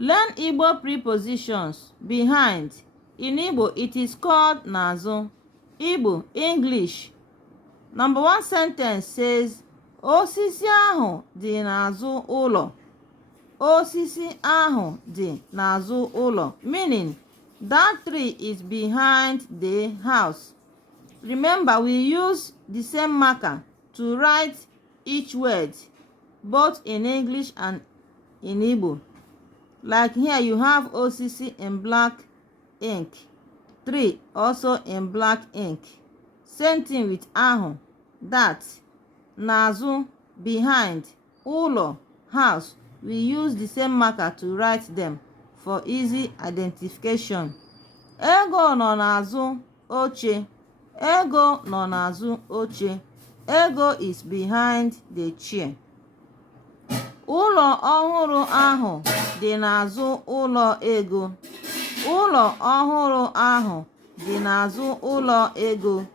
Learn Igbo prepositions. Behind. In Igbo, it is called n'azụ. Igbo, English. Number 1 sentence says, osisi ahụ dị n'azụ ụlọ. Osisi ahụ dị n'azụ ụlọ, meaning that tree is behind the house. Remember, we use the same marker to write each word, both in English and in Igbo. Like here, you have osisi in black ink, tree also in black ink. Same thing with ahụ, that, n'azụ, behind, ụlọ, house. We use the same marker to write them for easy identification. Ego nọ n'azụ oche. Ego nọ n'azụ oche. Ego is behind the chair. Ụlọ ọhụrụ ahụ dị n'azụ ụlọ Ego. Ụlọ ọhụrụ ahụ dị n'azụ ụlọ Ego.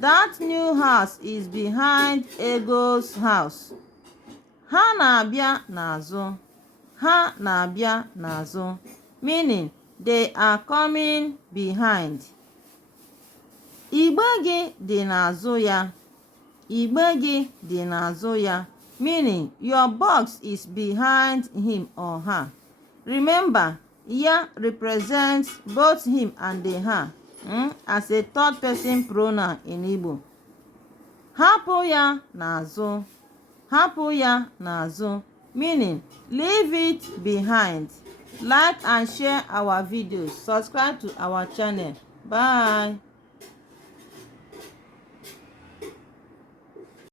That new house is behind Ego's house. Ha na-abịa n'azụ. Ha na-abịa n'azụ, meaning they are coming behind. Igbe gị dị n'azụ ya. Igbe gị dị n'azụ ya, meaning your box is behind him or her. Remember, ya represents both him and the her as a third person pronoun in Igbo. Hapụ ya n'azụ. Hapụ ya n'azụ, meaning leave it behind. Like and share our videos. Subscribe to our channel. Bye.